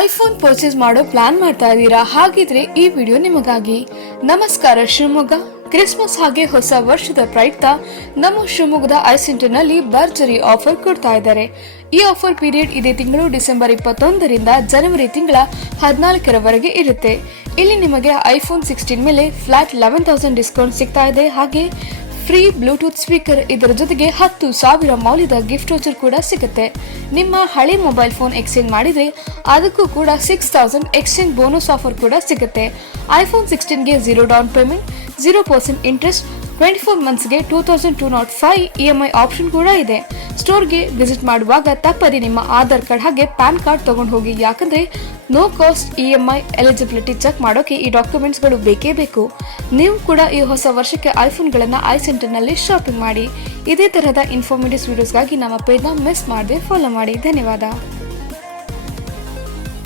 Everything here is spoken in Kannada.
ಐಫೋನ್ ಪರ್ಚೇಸ್ ಮಾಡೋ ಪ್ಲಾನ್ ಮಾಡ್ತಾ ಇದ್ದೀರಾ? ಹಾಗಿದ್ರೆ ಈ ವಿಡಿಯೋ ನಿಮಗಾಗಿ. ನಮಸ್ಕಾರ ಶಿವಮೊಗ್ಗ. ಕ್ರಿಸ್ಮಸ್ ಹಾಗೆ ಹೊಸ ವರ್ಷದ ಪ್ರಯುಕ್ತ ನಮ್ಮ ಶಿವಮೊಗ್ಗದ ಐಸೆಂಟರ್ ನಲ್ಲಿ ಭರ್ಜರಿ ಆಫರ್ ಕೊಡ್ತಾ ಇದ್ದಾರೆ. ಈ ಆಫರ್ ಪೀರಿಯಡ್ ಇದೇ ತಿಂಗಳು ಡಿಸೆಂಬರ್ 21ರಿಂದ ಜನವರಿ ತಿಂಗಳ 14ರವರೆಗೆ ಇರುತ್ತೆ. ಇಲ್ಲಿ ನಿಮಗೆ ಐಫೋನ್ 16 ಮೇಲೆ ಫ್ಲಾಟ್ 11,000 ಡಿಸ್ಕೌಂಟ್ ಸಿಗ್ತಾ ಇದೆ. ಹಾಗೆ ಫ್ರೀ ಬ್ಲೂಟೂತ್ ಸ್ಪೀಕರ್, ಇದರ ಜೊತೆಗೆ 10,000 ಮೌಲ್ಯದ ಗಿಫ್ಟ್ ವೋಚರ್ ಕೂಡ ಸಿಗುತ್ತೆ. ನಿಮ್ಮ ಹಳೆ ಮೊಬೈಲ್ ಫೋನ್ ಎಕ್ಸ್ಚೇಂಜ್ ಮಾಡಿದ್ರೆ ಅದಕ್ಕೂ ಕೂಡ 6,000 ಎಕ್ಸ್ಚೇಂಜ್ ಬೋನಸ್ ಆಫರ್ ಕೂಡ ಸಿಗುತ್ತೆ. ಐಫೋನ್ 16ಗೆ 0 ಡೌನ್ ಪೇಮೆಂಟ್, 0% ಇಂಟ್ರೆಸ್ಟ್, 24 ಮಂತ್ಸ್ಗೆ 2,205 EMI ಆಪ್ಷನ್ ಕೂಡ ಇದೆ. ಸ್ಟೋರ್ಗೆ ವಿಸಿಟ್ ಮಾಡುವಾಗ ತಪ್ಪದೆ ನಿಮ್ಮ ಆಧಾರ್ ಕಾರ್ಡ್ ಹಾಗೆ ಪ್ಯಾನ್ ಕಾರ್ಡ್ ತಗೊಂಡು ಹೋಗಿ. ಯಾಕಂದ್ರೆ no cost EMI eligibility check ಮಾಡೋಕೆ ಈ ಡಾಕ್ಯುಮೆಂಟ್ಸ್ ಗಳು ಬೇಕೇ ಬೇಕು. ನೀವು ಕೂಡ ಈ ಹೊಸ ವರ್ಷಕ್ಕೆ ಐಫೋನ್ಗಳನ್ನ ಐಸೆಂಟರ್ ನಲ್ಲಿ ಶಾಪಿಂಗ್ ಮಾಡಿ. ಇದೇ ತರಹದ ಇನ್ಫಾರ್ಮೇಟಿವ್ ವಿಡಿಯೋಸ್ಗಾಗಿ ನಮ್ಮ ಪೇಜ್ನ ಮಿಸ್ ಮಾಡದೆ ಫಾಲೋ ಮಾಡಿ. ಧನ್ಯವಾದ.